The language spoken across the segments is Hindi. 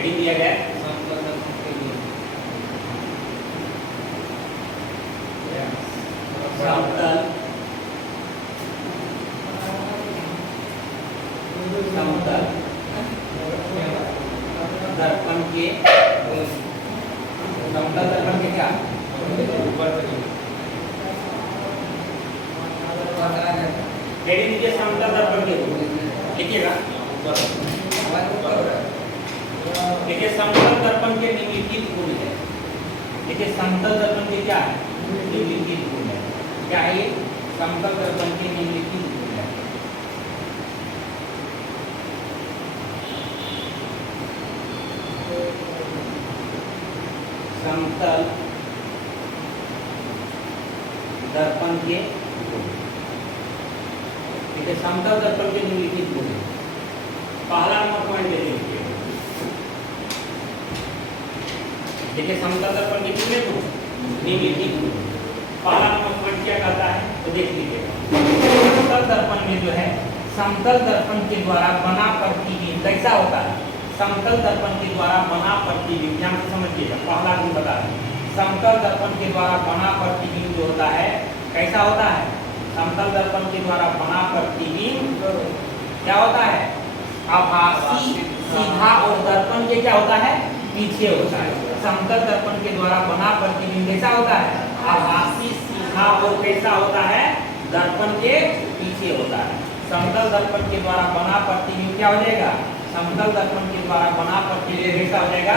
हेडिंग दिया गया है समतल समतल दर्पण के समतल दर्पण के क्या हेडिंग दीजिए समतल दर्पण के लिखिएगा। देखिए समतल दर्पण के निम्नलिखित गुण है। देखिए समतल दर्पण के क्या है निम्नलिखित गुण है। क्या है ये समतल दर्पण के निम्नलिखित गुण है। समतल दर्पण के गुण। देखिए समतल दर्पण के निम्नलिखित गुण है। पहला नंबर पॉइंट ले लीजिए। देखिए समतल दर्पण के कितने गुण निम्नलिखित गुण। पहला नंबर पॉइंट क्या कहता है तो देख लीजिएगा। समतल दर्पण में जो है समतल दर्पण के द्वारा बना प्रतिबिंब कैसा होता है। समतल दर्पण के द्वारा बना प्रतिबिंब ध्यान से समझिएगा। पहला गुण बता रहे हैं समतल दर्पण के द्वारा बना प्रतिबिंब जो होता है कैसा होता है। समतल दर्पण के द्वारा बना प्रतिबिंब क्या होता है आभासी सीधा और दर्पण के क्या होता है पीछे होता है। समतल दर्पण के द्वारा बना प्रतिबिंब कैसा होता है आभासी सीधा और कैसा होता है दर्पण के पीछे होता है। समतल दर्पण के द्वारा बना प्रतिबिंब क्या हो जाएगा समतल दर्पण के द्वारा बना प्रतिबिंब कैसा हो जाएगा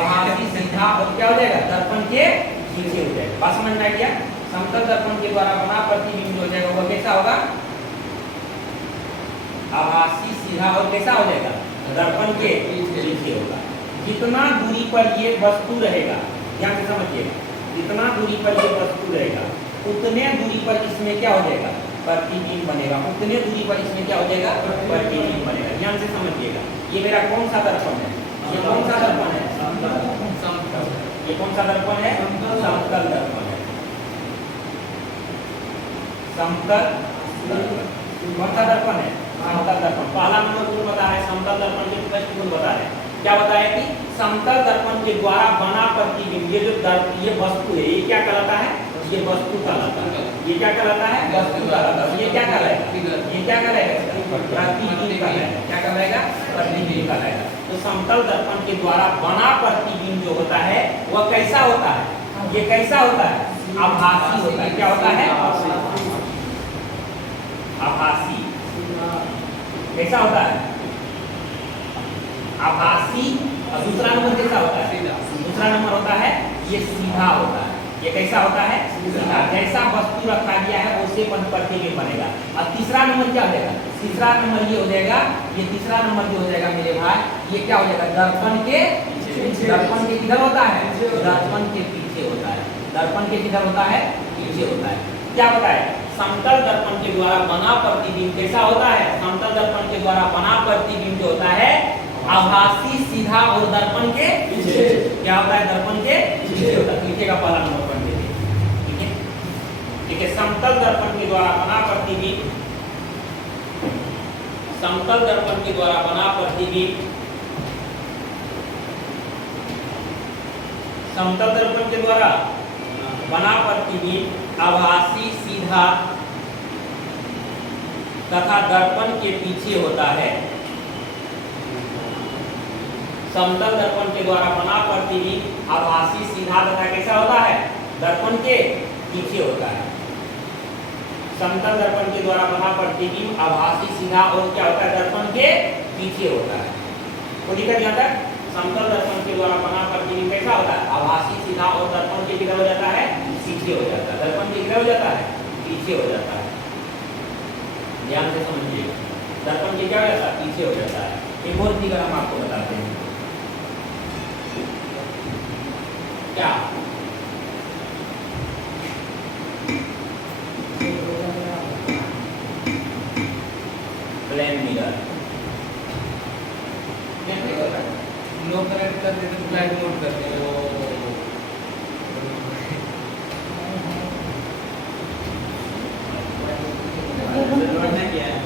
आभासी सीधा और क्या हो जाएगा दर्पण के पीछे हो जाएगा। बात समझ में आ गया। समतल दर्पण के द्वारा बना प्रतिबिंब जो हो जाएगा वो कैसा होगा आभासी सीधा और कैसा हो जाएगा दर्पण के पीछे होगा। जितना दूरी पर ये वस्तु रहेगा ध्यान से समझिएगा। जितना दूरी पर ये वस्तु रहेगा उतने दूरी पर इसमें क्या हो जाएगा प्रतिबिंब बनेगा। उतने दूरी पर इसमें क्या हो जाएगा प्रतिबिंब बनेगा। ध्यान से समझिएगा। ये मेरा कौन सा दर्पण है ये कौन सा दर्पण है ये कौन सा दर्पण है समतल दर्पण है। समतल कौन सा दर्पण है समतल दर्पण। पहला नंबर गुण बता रहे हैं समतल दर्पण के फर्स्ट गुण बता रहे हैं क्या बताया कि समतल दर्पण के द्वारा बना प्रतिबिंब ये जो ये वस्तु है ये क्या कहलाता है ये वस्तु कहलाता है। ये क्या कहलाता है वस्तु कहलाता है। ये क्या कहलाएगा ये क्या कहलाएगा प्रतिबिंब कहलाएगा। क्या कहलाएगा प्रतिबिंब कहलाएगा। तो समतल दर्पण के द्वारा बना प्रतिबिंब जो होता है वह कैसा होता है ये कैसा होता है आभासी होता है। क्या होता है आभासी कैसा होता है आभासी। और दूसरा नंबर कैसा होता है दूसरा नंबर होता है ये सीधा होता है। ये कैसा होता है सीधा। जैसा वस्तु रखा गया है उसे प्रतिबिंब बनेगा। और तीसरा नंबर क्या हो जाएगा तीसरा नंबर ये हो जाएगा ये तीसरा नंबर जो हो जाएगा मेरे भाई ये क्या हो जाएगा दर्पण के किधर होता है दर्पण के पीछे होता है। दर्पण के किधर होता है पीछे होता है। क्या बताए समतल दर्पण के द्वारा बना प्रतिबिंब कैसा होता है समतल दर्पण के द्वारा बना प्रतिबिंब जो होता है आभासी सीधा और दर्पण के पीछे। क्या होता है दर्पण के पीछे होता है। लिखिएगा पहला नंबर पढ़ लीजिए। ठीक है ठीक है। समतल दर्पण के द्वारा बना प्रतिबिंब समतल दर्पण के द्वारा बना प्रतिबिंब समतल दर्पण के द्वारा बना प्रतिबिंब आभासी सीधा तथा दर्पण के पीछे होता है। समतल दर्पण के द्वारा बना प्रतिबिंब आभासी सीधा तथा कैसा होता है दर्पण के पीछे होता है। समतल दर्पण के द्वारा बना प्रतिबिंब आभासी सीधा और क्या होता है दर्पण के पीछे होता है। तो दिक्कत यहाँ तक समतल दर्पण के द्वारा बना प्रतिबिंब कैसा होता है आभासी सीधा और दर्पण के किधर हो जाता है पीछे हो जाता है। दर्पण के किधर हो जाता है पीछे हो जाता है। ध्यान से समझिएगा। दर्पण के क्या हो जाता है पीछे हो जाता है। एक और फिगर हम आपको बताते हैं क्या प्लेन मिरर लो कनेक्ट करते तो फ्लैट मोड करते हैं वो क्या है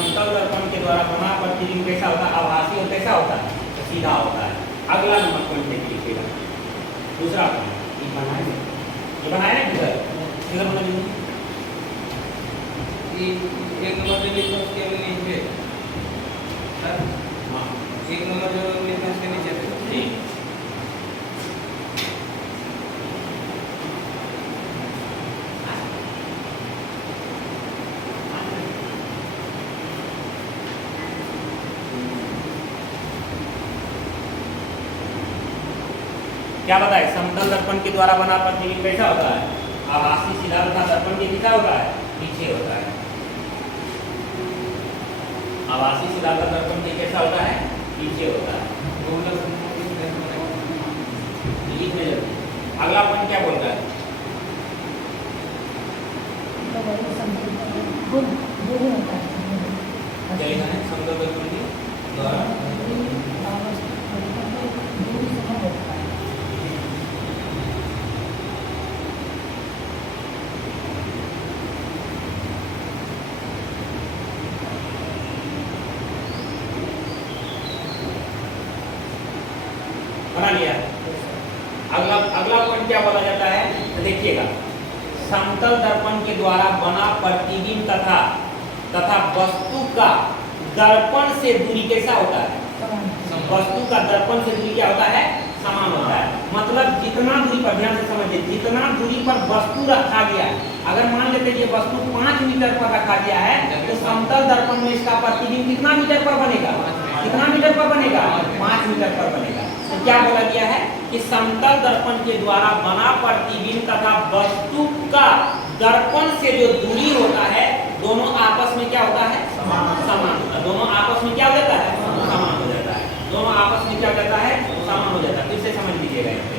समतल दर्पण के द्वारा बना प्रतिबिंब कैसा होता है, आभासी और कैसा होता है, तो सीधा होता है। अगला नंबर पॉइंट देखिए लिखिएगा, दूसरा पॉइंट ये बनाया ना किधर किधर बना दीजिए, एक नंबर जो लिखा उसके नीचे, हाँ एक नंबर जो लिखा उसके नीचे ठीक। क्या बताए, समतल दर्पण के द्वारा बना प्रतिबिंब कैसा होता है, आभासी सीधा तथा दर्पण के दिशा होता है पीछे होता है। आभासी सीधा तथा दर्पण के कैसा होता है, पीछे होता है। लिखने जल्दी। अगला पॉइंट क्या बोलता है, क्या लिखा है, समतल दर्पण के द्वारा बना लिया। अगला पॉइंट क्या बोला जाता है, तो देखिएगा, समतल दर्पण के द्वारा बना प्रतिबिंब तथा वस्तु का दर्पण से दूरी कैसा होता है, वस्तु का दर्पण से दूरी क्या होता है, समान होता है। मतलब जितना दूरी पर, ध्यान से समझिए, जितना दूरी पर वस्तु रखा गया, अगर मान लेते ये वस्तु 5 मीटर पर रखा गया है, तो समतल दर्पण में इसका प्रतिबिंब कितना मीटर पर बनेगा, कितना मीटर पर बनेगा, 5 मीटर पर बनेगा। तो क्या बोला गया है कि समतल दर्पण के द्वारा बना प्रतिबिंब तथा वस्तु का दर्पण से जो दूरी होता है, दोनों आपस में क्या होता है, समान होता है। दोनों आपस में क्या हो जाता है, समान हो जाता है। दोनों आपस में क्या हो जाता है, समान हो जाता है। फिर से समझ लीजिएगा, यहाँ पे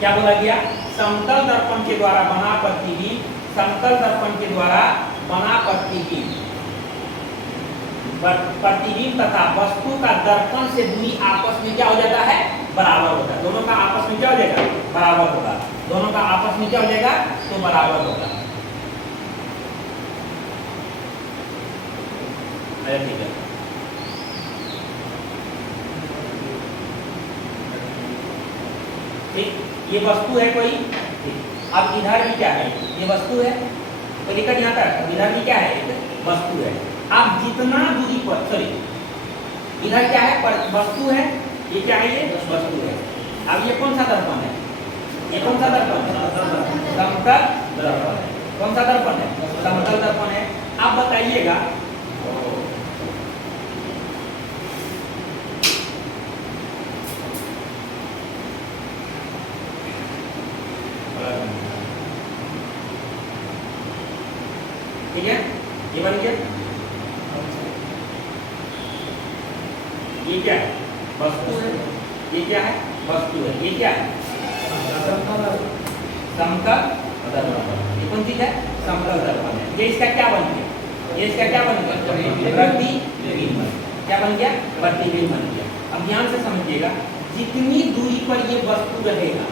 क्या बोला गया, समतल दर्पण के द्वारा बना प्रतिबिंब, समतल दर्पण के द्वारा बना प्रतिबिंब तथा वस्तु का दर्पण से दूरी आपस में क्या हो जाता है, बराबर होता है। दोनों का आपस में क्या हो जाएगा, बराबर होगा। दोनों का आपस में क्या हो जाएगा, तो बराबर होगा। ठीक है, ठीक, ये वस्तु है कोई, अब इधर भी क्या है, ये वस्तु है, कोई दिक्कत यहाँ तक, इधर भी क्या है, एक वस्तु है। अब जितना दूरी पर, सॉरी, इधर क्या है, वस्तु है, ये क्या है, ये वस्तु है। अब ये कौन सा दर्पण है, ये कौन सा दर्पण है, समतल दर्पण है। कौन सा दर्पण है, समतल दर्पण है। आप बताइएगा, ठीक है, ये बन गया, ये क्या है, वस्तु है, ये क्या है, वस्तु है, ये क्या है, समतल दर्पण। ये कौन चीज है, समतल दर्पण है। ये इसका क्या बन गया, ये इसका क्या बन गया, प्रतिबिंब। क्या बन गया, प्रतिबिंब बन गया। अब ध्यान से समझिएगा, जितनी दूरी पर ये वस्तु रहेगा,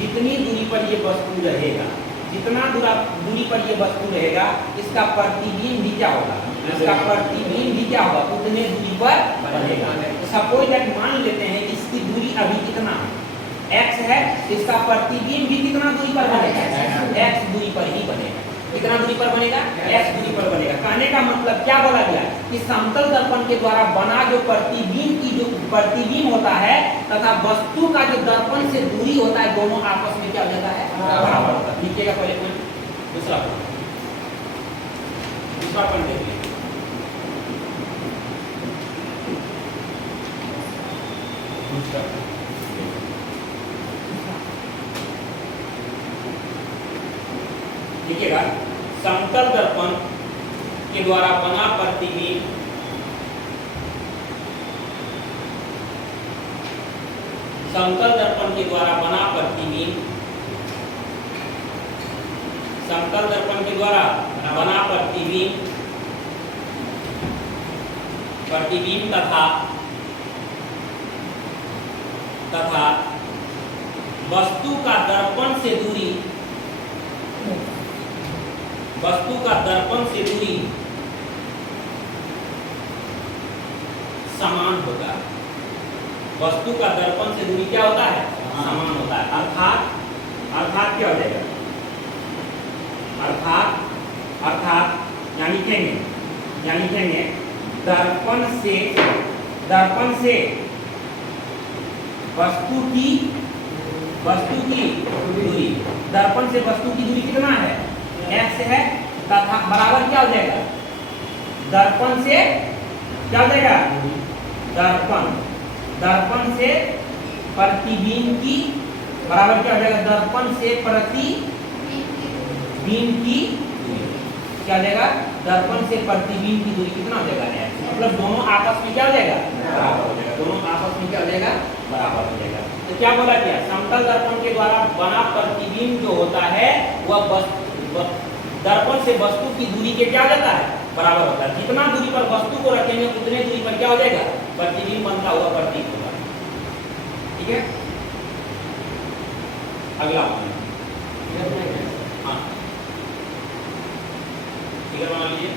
जितनी दूरी पर ये वस्तु रहेगा, जितना दूरी पर ये वस्तु रहेगा, इसका प्रतिबिंब भी क्या होगा, इसका प्रतिबिंब भी क्या होगा, उतने दूरी पर बनेगा। सपोज दैट मान लेते हैं इसकी दूरी अभी कितना x है, इसका प्रतिबिंब भी कितना दूरी पर बनेगा, x दूरी पर ही बनेगा। कितना दूरी पर बनेगा, x दूरी पर बनेगा। कहने का मतलब क्या बोला गया कि समतल दर्पण के द्वारा बना जो प्रतिबिंब होता है तथा वस्तु का जो दर्पण से दूरी होता है, दोनों आपस में क्या हो जाता है, बराबर होता है। लिखिएगा पहले पॉइंट, दूसरा पॉइंट देखिए, देखिएगा, समतल दर्पण के द्वारा बना प्रतिबिंब समतल दर्पण के द्वारा बना प्रतिबिंब समतल दर्पण के द्वारा बना प्रतिबिंब तथा वस्तु का दर्पण से दूरी समान होता है। वस्तु का दर्पण से दूरी क्या होता है? समान होता है। अर्थात क्या हो जाएगा? अर्थात यहाँ लिखेंगे दर्पण से वस्तु की दूरी, दर्पण से वस्तु की दूरी कितना है? x है, तथा बराबर क्या हो जाएगा? दर्पण से क्या हो जाएगा? दर्पण से प्रतिबिंब की बराबर क्या हो जाएगा? दर्पण से प्रतिबिंब की क्या हो जाएगा? दर्पण से प्रतिबिंब की दूरी कितना हो जाएगा? x। मतलब दोनों आपस में क्या हो जाएगा? बराबर हो जाएगा। दोनों आपस में क्या हो जाएगा? बराबर हो जाएगा। तो क्या बोला गया? समतल दर्पण के द्वारा बना प्रतिबिंब जो होता है वह दर्पण से वस्तु की दूरी के क्या जाता है? बराबर होता है। जितना दूरी पर वस्तु को रखेंगे उतने दूरी पर क्या हो जाएगा? प्रतिबिंब बनता हुआ प्रतीत होगा। ठीक है, अगला हाँ फिगर बना लीजिए,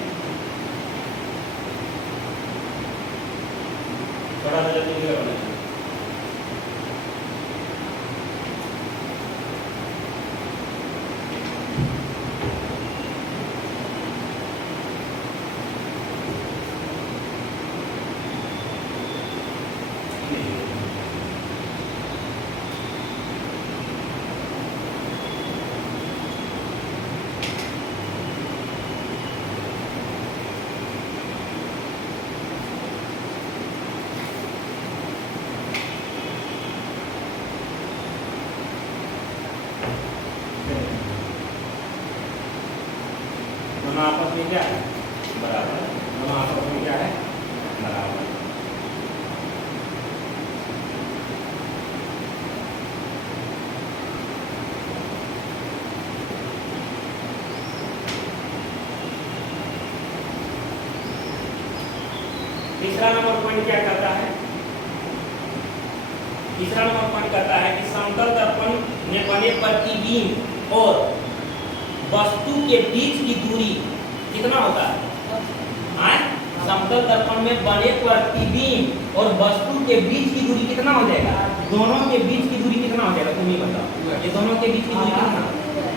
थोड़ा सा जल्दी फिगर बनाइए। दोनों आपस में क्या है? बराबर। दोनों आपस में क्या है? बराबर। तीसरा नंबर पॉइंट क्या करता है? तीसरा नंबर पॉइंट करता है कि समतल दर्पण में बने प्रतिबिंब और वस्तु के बीच की दूरी कितना होता है? समतल दर्पण में बने प्रतिबिंब और वस्तु के बीच की दूरी कितना हो जाएगा? दोनों के बीच की दूरी कितना हो जाएगा? तुम ही बताओ। ये दोनों के बीच की दूरी कितना?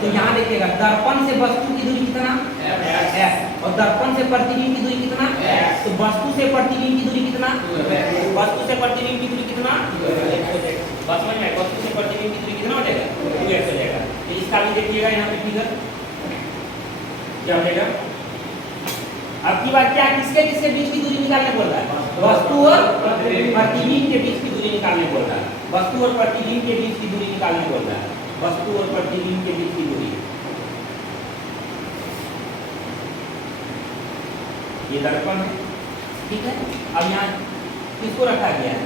तो यहाँ देखिएगा दर्पण से वस्तु की दूरी कितना? f। और दर्पण से प्रतिबिंब की दूरी कितना? तो वस्तु से प्रतिबिंब की दूरी कितना? वस्तु से प्रतिबिंब की दूरी कितना? बस समझ में? वस्तु से प्रतिबिंब की दूरी कितना हो जाएगा? 2x हो जाएगा। तो इसका भी देखिएगा यहाँ पे फिगर क्या हो जाएगा? अब की बात क्या, किसके बीच की दूरी निकालने बोल रहा है? वस्तु और प्रतिबिंब के बीच की दूरी निकालने बोल रहा है। वस्तु और प्रतिबिंब के बीच की दूरी निकालने बोल रहा है। वस्तु और प्रतिबिंब के बीच की दूरी, ये दर्पण है। ठीक है, अब यहाँ किसको रखा गया है?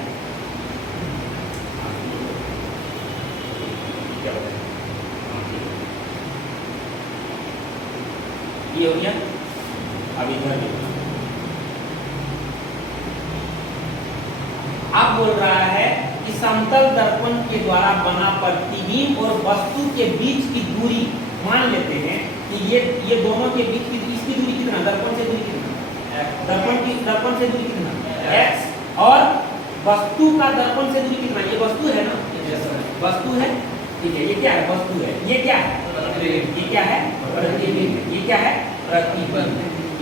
ये हो गया। अब इधर अब बोल रहा है कि समतल दर्पण के द्वारा बना प्रतिबिंब और वस्तु के बीच की दूरी मान लेते हैं कि ये दोनों के बीच की इसकी दूरी कितना? दर्पण से दूरी कितना? दर्पण से दूरी कितना? x। और वस्तु का दर्पण से दूरी कितना? ये वस्तु है ना? वस्तु है। ठीक है, ये क्या है? वस्तु है। ये क्या है? ये क्या है? प्रतिबिंब। ये क्या है? प्रतिबिंब।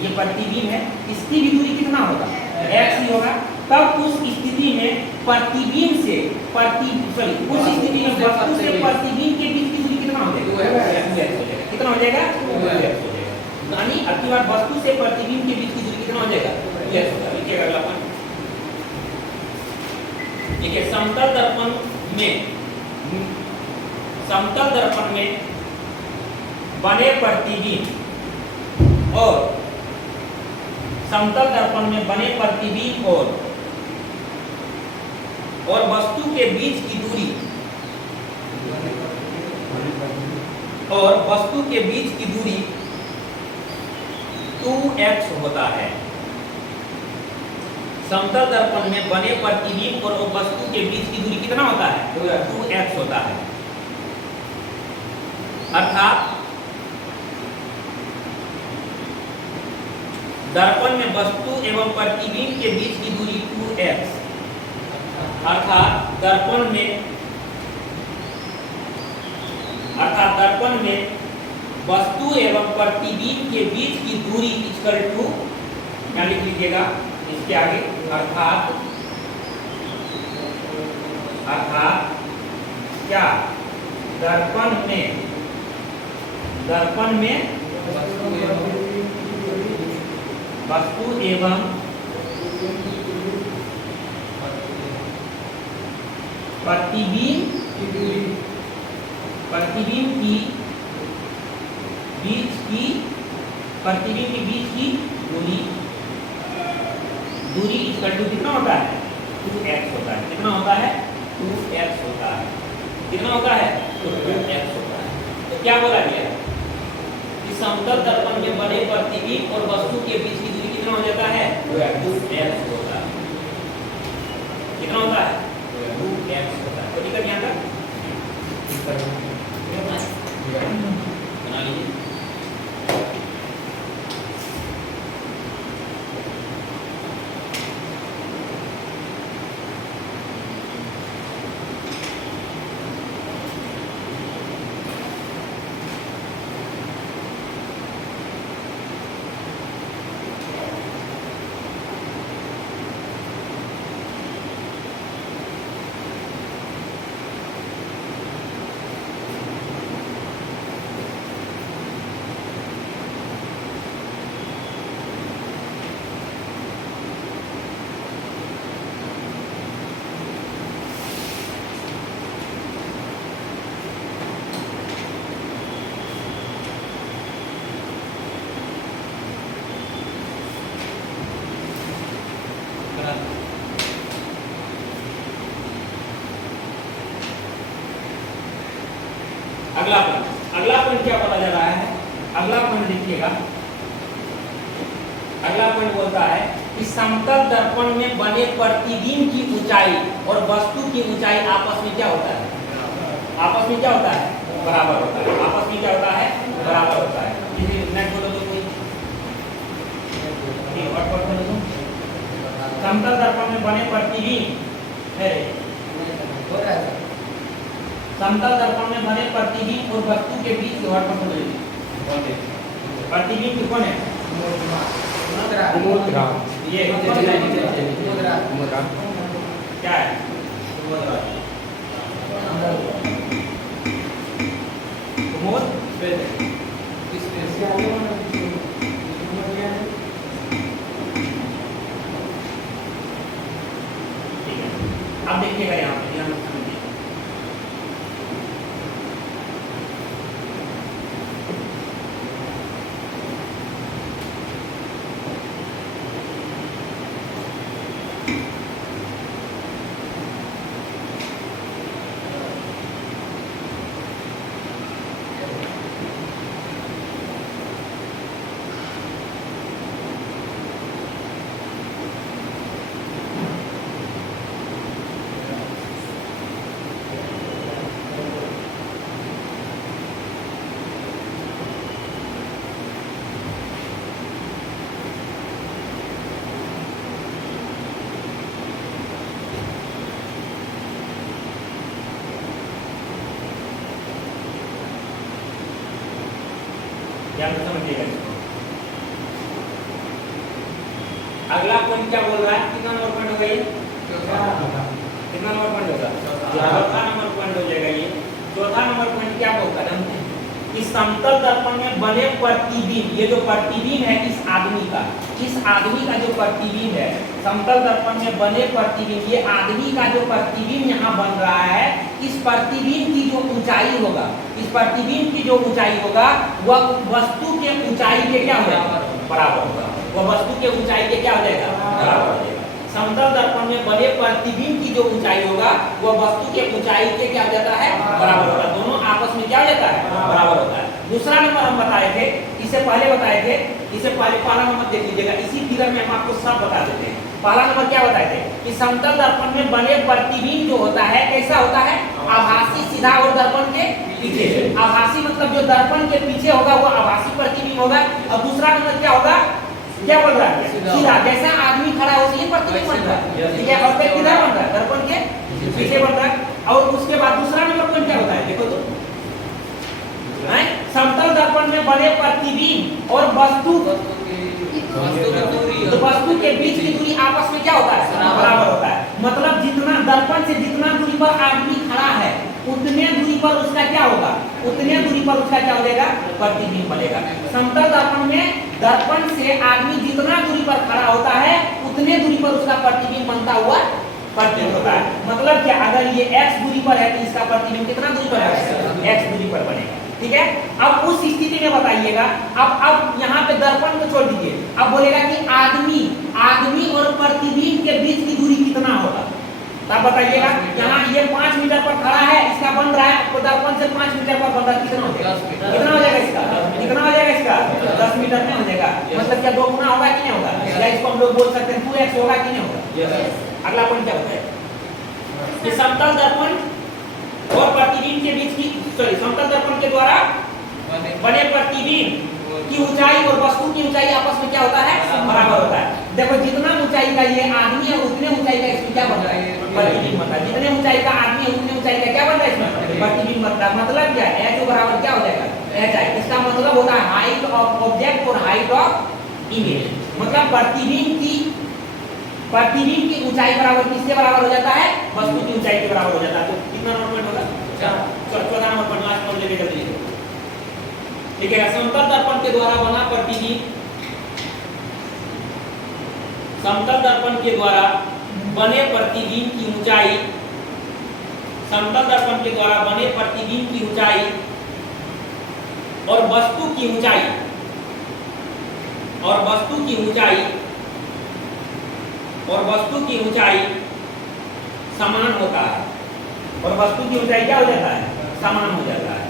ये प्रतिबिंब है। इसकी भी दूरी कितना होगा? x ही होगा। तब उस स्थिति में प्रतिबिंब से उस स्थिति में वस्तु से प्रतिबिंब के बीच की दूरी कितना हो जाएगा? कितना हो जाएगा? 2x हो जाएगा। यानी अब की बार वस्तु से प्रतिबिंब के बीच की दूरी कितना हो जाएगा? 2x होगा। लिखिएगा अगला पॉइंट। देखिए समतल दर्पण में बने प्रतिबिंब और समतल दर्पण में बने प्रतिबिंब और वस्तु के बीच की दूरी की दूरी 2x होता है। समतल दर्पण में बने प्रतिबिंब और वस्तु के बीच की दूरी कितना होता है? 2x होता है। अर्थात दर्पण में वस्तु एवं प्रतिबिंब के बीच की दूरी 2x, अर्थात दर्पण में वस्तु एवं प्रतिबिंब के बीच की दूरी इक्वल टू, क्या लिख लीजिएगा इसके आगे, अर्थात क्या, दर्पण में वस्तु एवं प्रतिबिंब की बीच की दूरी इक्वल टू कितना होता है, 2x होता है। कितना होता है, 2x होता है। कितना होता है, 2x होता है। तो क्या बोला गया कि समतल दर्पण में बने प्रतिबिंब और वस्तु के बीच की दूरी कितना हो जाता है, 2x होता है। कितना होता है, 2x होता है। तो ठीक है, यहाँ तक बना लीजिए। अगला पॉइंट क्या बोला जा रहा है, अगला पॉइंट देखिएगा। अगला पॉइंट बोलता है कि समतल दर्पण में बने प्रतिबिंब की ऊंचाई और वस्तु की ऊंचाई आपस में क्या होता है, आपस में क्या होता है, बराबर होता है। आपस में क्या होता है, बराबर होता है। नेक्स्ट बोलो तो कोई समतल दर्पण में बने प्रतिबिंब है, समतल दर्पण में बने प्रतिबिंब और वस्तु के बीच की प्रतिबिंब कौन है, ये क्या है, अब देखिएगा यहाँ पे ध्यान समझिए। ध्यान से समझिएगा इसको। अगला पॉइंट क्या बोल रहा है, कितना नंबर पॉइंट होगा ये, कितना नंबर पॉइंट होगा, चौथा नंबर पॉइंट हो जाएगा ये। चौथा नंबर पॉइंट क्या बोलता है कि समतल दर्पण में बने प्रतिबिंब, ये जो प्रतिबिंब है इस आदमी का जो प्रतिबिंब है, समतल दर्पण में बने प्रतिबिंब, ये आदमी का जो प्रतिबिंब यहाँ बन रहा है, इस प्रतिबिंब की जो ऊंचाई होगा, इस प्रतिबिंब की जो ऊंचाई होगा वह वस्तु के ऊंचाई के क्या हो जाएगा, बराबर होगा। वह वस्तु के ऊंचाई के क्या हो जाएगा, बराबर हो जाएगा। समतल दर्पण में बने प्रतिबिंब की जो ऊंचाई होगा वह वस्तु के ऊंचाई के क्या हो जाता है, बराबर होगा। दोनों आपस में क्या हो जाता है, बराबर होता है। दूसरा नंबर हम बताए थे, इससे पहले बताए थे, इससे पहले पहला नंबर देख लीजिएगा, इसी फिगर में हम आपको सब बता देते हैं। पहला नंबर क्या बताए थे कि समतल दर्पण में बने प्रतिबिंब जो होता है कैसा होता है, आभासी सीधा और दर्पण के पीछे। आभासी मतलब जो दर्पण के पीछे होगा वो आभासी प्रतिबिंब होगा। और दूसरा नंबर क्या होगा, क्या बोल रहा है? सीधा। सीधा। जैसा आदमी खड़ा हो ये प्रतिबिंब बन रहा है, ठीक है। और फिर किधर बन रहा है? दर्पण के पीछे बन रहा है। और उसके बाद दूसरा नंबर पॉइंट क्या होता है? देखो तो, हैं? समतल दर्पण में बने प्रतिबिंब और वस्तु तो वस्तु के बीच की दूरी आपस में क्या होता है? बराबर होता है। मतलब जितना दर्पण से जितना दूरी पर आदमी खड़ा है उतने दूरी पर उसका क्या होगा? उतने दूरी पर उसका क्या हो जाएगा? प्रतिबिंब बनेगा। समतल दर्पण में दर्पण से आदमी जितना दूरी पर खड़ा होता है उतने दूरी पर उसका प्रतिबिंब बनता हुआ प्रतीत होता है। मतलब क्या? अगर ये x दूरी पर है तो इसका प्रतिबिंब कितना दूरी पर है? x दूरी पर बनेगा, ठीक है। अब उस स्थिति में बताइएगा, अब यहाँ पे दर्पण को छोड़ दीजिए, अब बोलेगा कि आदमी और प्रतिबिंब के बीच की दूरी कितना होगा? तब बताइएगा, यहाँ ये 5 मीटर पर खड़ा है, इसका बन रहा है, तो दर्पण से 5 मीटर पर बन रहा है, कितना हो जाएगा? कितना हो जाएगा इसका? कितना हो जाएगा इसका? 10 मीटर में हो जाएगा। मतलब क्या 2 गुना होगा कि नहीं होगा? या इसको हम लोग बोल सकते हैं 2x होगा कि नहीं होगा? अगला पॉइंट क्या होता है? कि समतल दर्पण और प्रतिबिंब के बीच की समतल दर्पण के द्वारा बने प्रतिबिंब की ऊंचाई और वस्तु की ऊंचाई आपस में क्या होता है? बराबर होता है। देखो जितना ऊंचाई का ये आदमी है उतने ऊंचाई का इसमें क्या बन रहा है? प्रतिबिंब बनता है। जितने ऊंचाई का आदमी है उतने ऊंचाई का क्या बनता है इसमें? प्रतिबिंब बनता है। मतलब क्या है? h बराबर क्या हो जाएगा? hi। इसका मतलब होता है हाइट ऑफ ऑब्जेक्ट और हाइट ऑफ इमेज। मतलब प्रतिबिंब की ऊंचाई बराबर किसके बराबर हो जाता है? वस्तु की ऊंचाई के बराबर हो जाता है। तो कितना नंबर पॉइंट होगा? 14 नंबर पॉइंट। लास्ट पॉइंट लेके चलिए, ठीक है। समतल दर्पण के द्वारा बना प्रतिबिंब, समतल दर्पण के द्वारा बने प्रतिबिंब की ऊंचाई, समतल दर्पण के द्वारा बने प्रतिबिंब की ऊंचाई और वस्तु की ऊंचाई समान होता है। और वस्तु की ऊंचाई क्या हो जाता है? समान हो जाता है।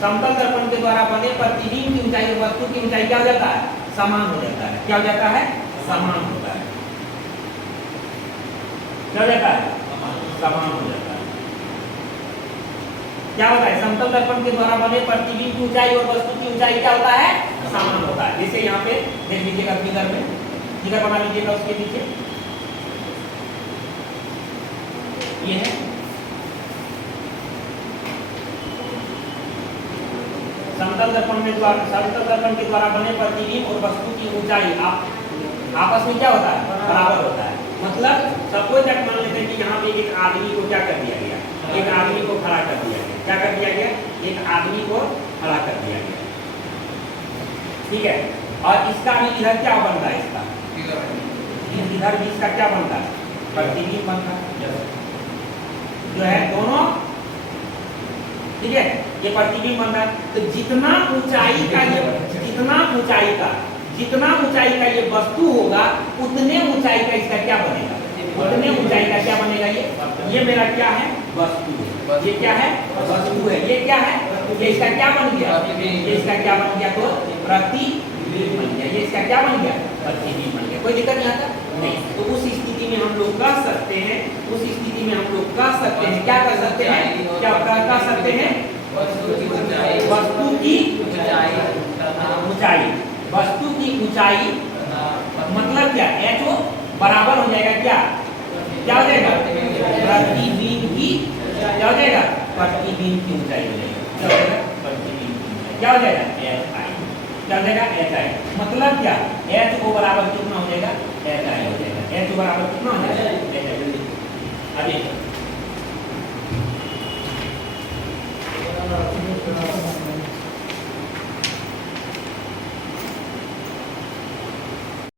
समतल दर्पण के द्वारा बने प्रतिबिंब की ऊंचाई और वस्तु की ऊंचाई क्या हो जाता है? समान हो जाता है। क्या हो जाता है? समान होता है। क्या हो जाता है? समान हो जाता है। क्या होता है? समतल दर्पण के द्वारा बने प्रतिबिंब की ऊंचाई और वस्तु की ऊंचाई क्या होता है? समान होता है। जैसे यहाँ पे देख लीजिएगा, फिगर बना लीजिएगा, उसके नीचे ये है समतल दर्पण के द्वारा बने प्रतिबिंब और वस्तु की ऊंचाई आपस में क्या होता है? बराबर होता है। मतलब सपोज दैट मान लेते हैं कि यहाँ पे एक आदमी को क्या कर दिया गया? एक आदमी को खड़ा कर दिया गया। क्या कर दिया गया? एक आदमी को खड़ा कर दिया गया, ठीक है। और इसका भी इधर क्या बन रहा है? इसका इधर भी इसका क्या बनता है? प्रतिबिंब बनता है, जो है दोनों, ठीक है। ये प्रतिबिंब बन रहा है। तो जितना ऊंचाई का ये वस्तु होगा उतने ऊंचाई का इसका क्या बनेगा? उतने ऊंचाई का क्या बनेगा? ये मेरा क्या है? वस्तु है। ये क्या है? वस्तु है। ये क्या है? ये इसका क्या बन गया? ये इसका क्या बन गया? तो प्रतिबिंब बन गया। ये इसका क्या बन गया? प्रतिबिंब बन गया। कोई दिक्कत नहीं आता? नहीं। तो उस स्थिति में हम लोग कह सकते हैं, क्या कर सकते हैं? क्या कह सकते हैं? वस्तु की ऊंचाई मतलब क्या? h बराबर हो जाएगा क्या? क्या हो जाएगा? प्रतिबिंब की क्या हो जाएगा? प्रतिबिंब की ऊंचाई हो जाएगा। क्या हो जाएगा? प्रतिबिंब की ऊंचाई क्या हो जाएगा? hi। क्या हो जाएगा? hi। मतलब क्या? h को बराबर कितना हो जाएगा? hi हो जाएगा। h बराबर कितना हो जाएगा? hi।